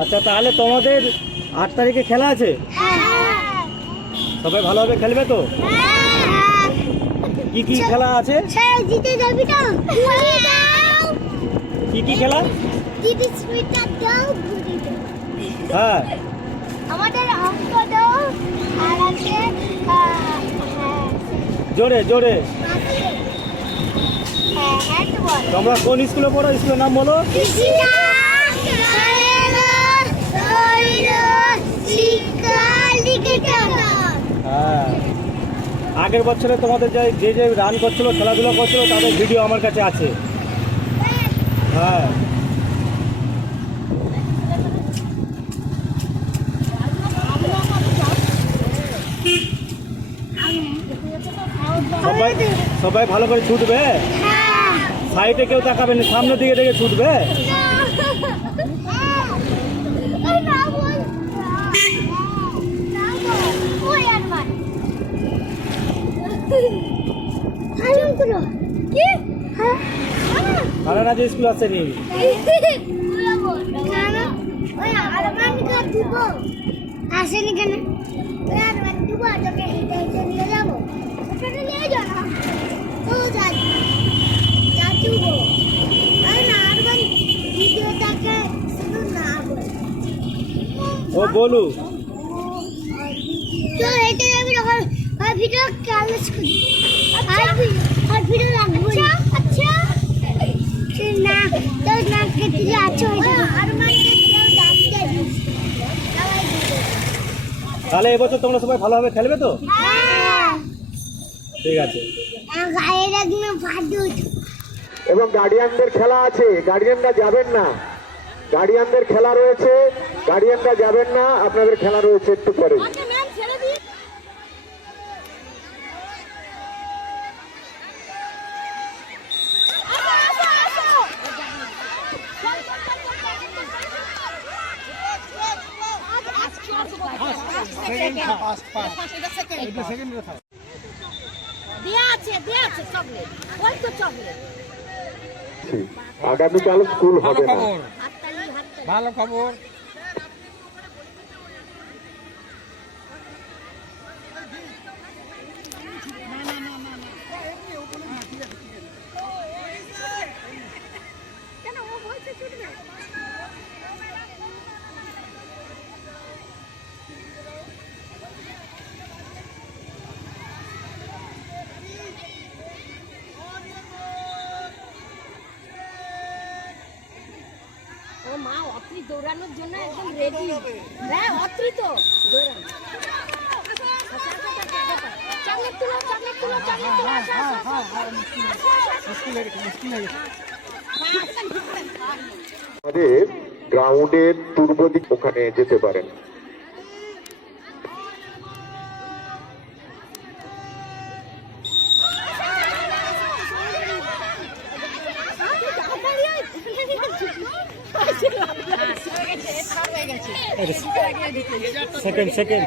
আচ্ছা, তাহলে তোমাদের 8 তারিখে খেলা আছে? সবাই ভালোভাবে খেলবে তো? কি কি খেলা আছে? জিতে যাবি তো? কি কি খেলা? জিতে সুইটার দাও, ঘুরি দাও। হ্যাঁ, আমাদের অঙ্ক দাও আর আছে জোরে জোরে। হ্যান্ডবল। তোমরা কোন স্কুলে পড়ো? স্কুলের নাম বলো। হ্যাঁ, আগের বছরে তোমাদের যে যে রান করছিল, খেলাধুলা করছিল, তাদের ভিডিও আমার কাছে আছে। হ্যাঁ, সবাই সবাই ভালো করে ছুটবে। সাইডে কেউ তাকাবে না, সামনের দিকে দেখে ছুটবে। কানাডা যে স্কুল আছে নি, আসেনি কেন? দিব তোকে হেঁটে হেঁটে নিয়ে যাবো, নিয়ে যাও না। ও যাচ্ছু না আর ভিডিওটাকে শুনুন না। ও বলু তো হেঁটে যাবি যখন ভিডিও ক্যালস করি আর ভিডিও রাখবো। আচ্ছা না, তো না কেটে যে আচ্ছা হয়ে যাবে। আর মানে কেউ ডাকতে দিস। তাহলে এবছর তোমরা সবাই ভালোভাবে খেলবে তো? হ্যাঁ, ঠিক আছে। গায়ে রাখলে ফাটু। এবং গার্ডিয়ানদের খেলা আছে, গার্ডিয়ানরা যাবেন না। গার্ডিয়ানদের খেলা রয়েছে, গার্ডিয়ানরা যাবেন না, আপনাদের খেলা রয়েছে একটু পরে। আগামীকাল স্কুল হবে না। ভালো খবর। ও মা, অত্রি দৌড়ানোর জন্য একদম রেডি। হ্যাঁ, অত্রি তো দৌড়ানো। চকলেট তুলো, চকলেট তুলো, চকলেট তুলো। আমাদের গ্রাউন্ডের পূর্ব দিক, ওখানে যেতে পারেন। সেকেন্ড